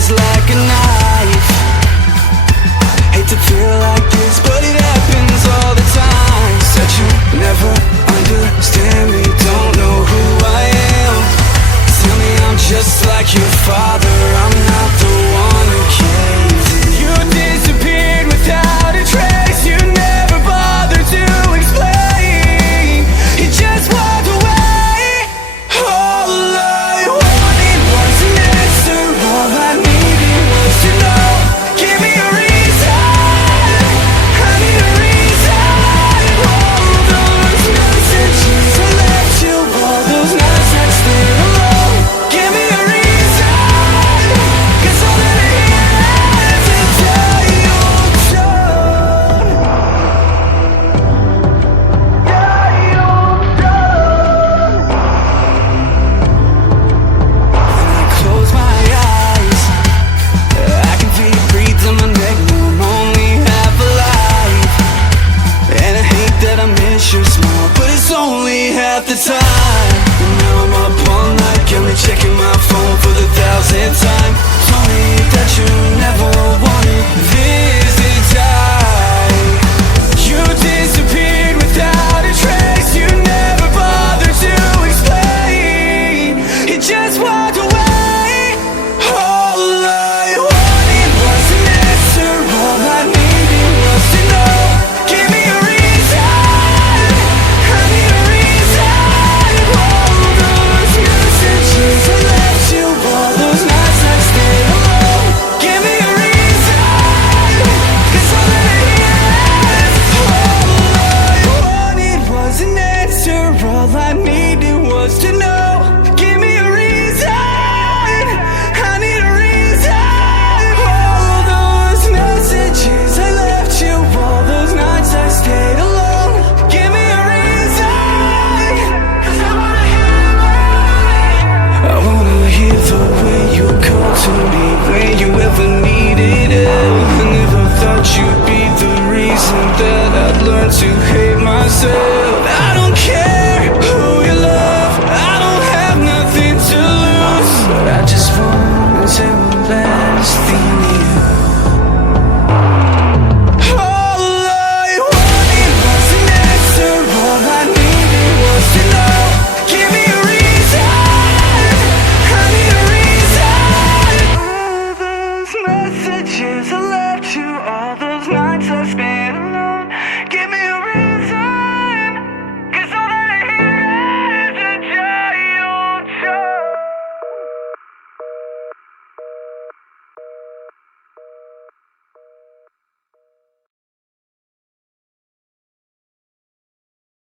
just like a knife. Hate to feel like this, but it happens all the time. Said you never understand me, don't know who I am. Tell me I'm just like your father, I'm not the one who caved in. You disappeared without a trace, you never bothered to explain. You just walked away. All I wanted was an answer, all I needed was to know. Give me a reason, I need a reason. All those messages I left you, all those nights I stayed alone. Give me a reason, 'cause all that I hear is a day old tone. Day old tone. When I close my eyes, I can feel you breathe on my neck. Now I'm only half alive, and I hate that I miss your smile, but it's only half the time. And now I'm up all night, got me checking my phone for the 1,000th time. Told me that you never wanted this to die. You disappeared without a trace, you never bothered to explain. You just walked away. All I wanted was an answer, all I needed was to know. Give me a reason, I need a reason. All those messages I left you, all those nights I stayed alone. Give me a reason, 'cause all that I hear is all I wanted was an answer, all I needed was to know. Give me a reason, I need a reason. All those messages I left you, all those nights I stayed alone. Give me a reason, 'cause I wanna hear the way you call to me when you ever needed it. I never thought you'd be the reason that I'd learn to hate myself. I don't care who you love, I don't have nothing to lose, but I just wanna say one last thing to you. All I wanted was an answer, all I needed was to know. Give me a reason, I need a reason. All those messages I left you,